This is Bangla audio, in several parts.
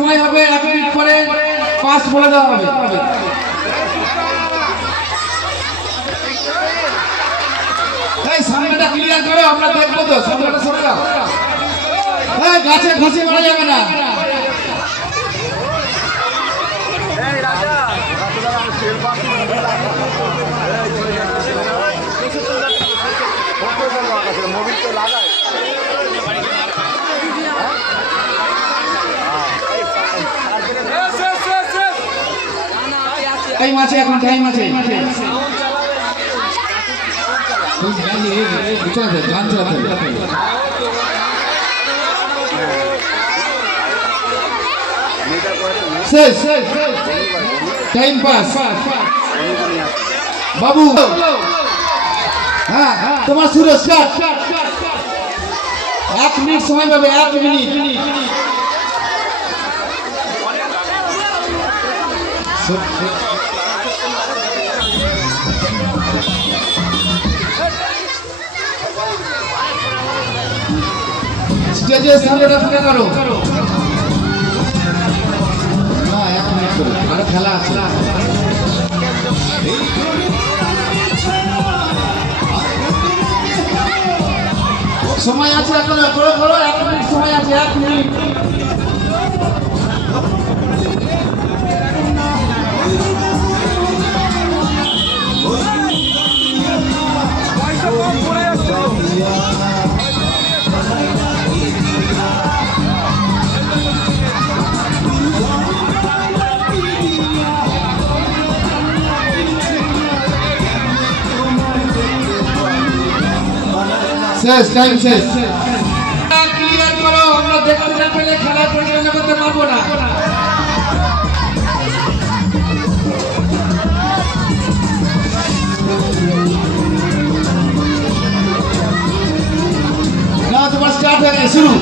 সময় হবে, 1 মিনিট পরে পাস বলে দেওয়া হবে। এই সামনেটা ক্লিয়ার করো, আমরা দেখবো তো। সামনেটা সরে যাও, এই গাছে ঘষে মারা যাবে না। টাইম আছে, এখন টাইম আছে। টাইম পাস বাবু। হ্যাঁ তোমার শুরু, স্টার্ট। 1 মিনিট সময় পাবে, 1 মিনিট। স্টেজের সামনেটা ফাঁকা করো। হ্যাঁ 1 মিনিট করো, আরো খেলা আছে। সময় আছে, এখন করো করো, 1 মিনিট সময় আছে, 1 মিনিট। শেষ, টাইম শেষ। ক্লিয়ার করো, আমরা দেখতে না পেলে খেলা পরিচালনা করতে পারবো না। না তোমার স্টার্ট হয়ে গেছে, শুরু।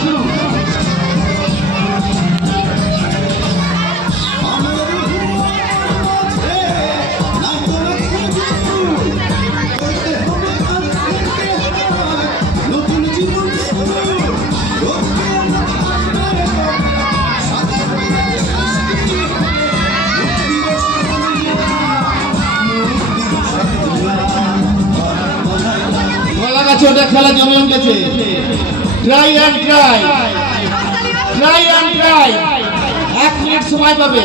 ওটা খেলা জমে উঠেছে। Try and try, try and try. 1 minute সময় পাবে।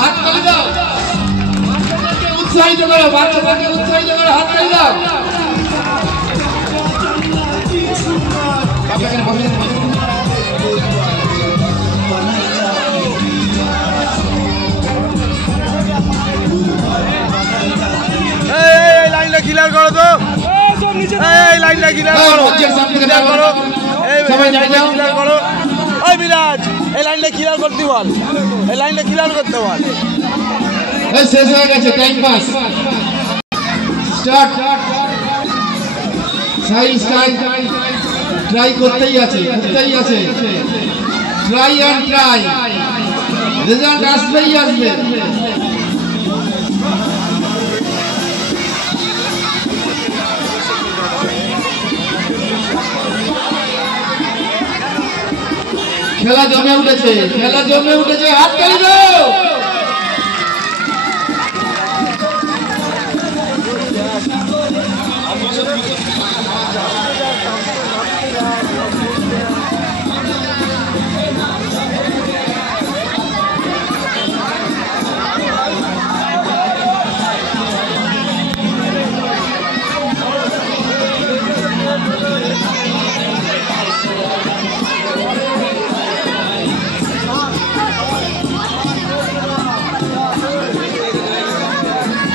হাত তালি দাও, উৎসাহিত করো, বাচ্চাদেরকে উৎসাহিত করো, হাত তালি দাও। ক্লিয়ার করো তো, এই লাইনটা ক্লিয়ার করো, ক্লিয়ার করো। ওই বিরাজ, এই লাইনটা ক্লিয়ার করতে বল, এই লাইনটা ক্লিয়ার করতে বল। শেষ হয়ে গেছে, টাইম পাস। স্টার্ট। ট্রাই করতেই আছে, করতেই আছে। ট্রাই অ্যান্ড ট্রাই, রেজাল্ট আসবেই আসবে। খেলা জমে উঠেছে, খেলা জমে উঠেছে, হাত তালি দাও।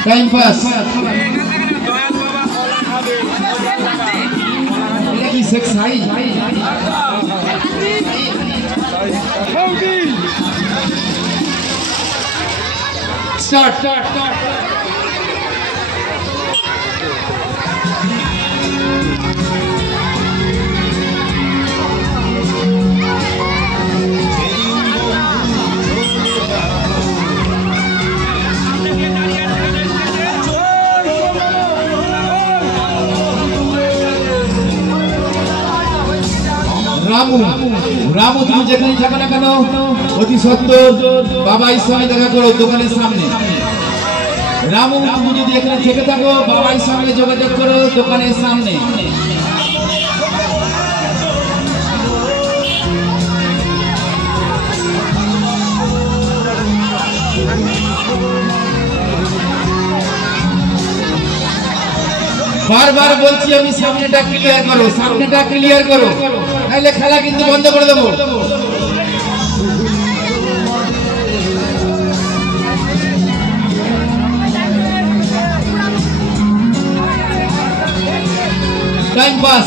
Time pass. এটা কি সেক্স হাই? স্টার্ট। রামু রামু তুমি যেখানে থাকো না কেন অতি সত্তর বাবা ইসলামের দেখা করো দোকানের সামনে। রামু তুমি যদি এখানে থেকে থাকো বাবার সঙ্গে যোগাযোগ করো দোকানের সামনে। বারবার বলছি আমি সামনেটা ক্লিয়ার করো, সামনেটা ক্লিয়ার করো, নাহলে খেলা কিন্তু বন্ধ করে দেবো। Time pass.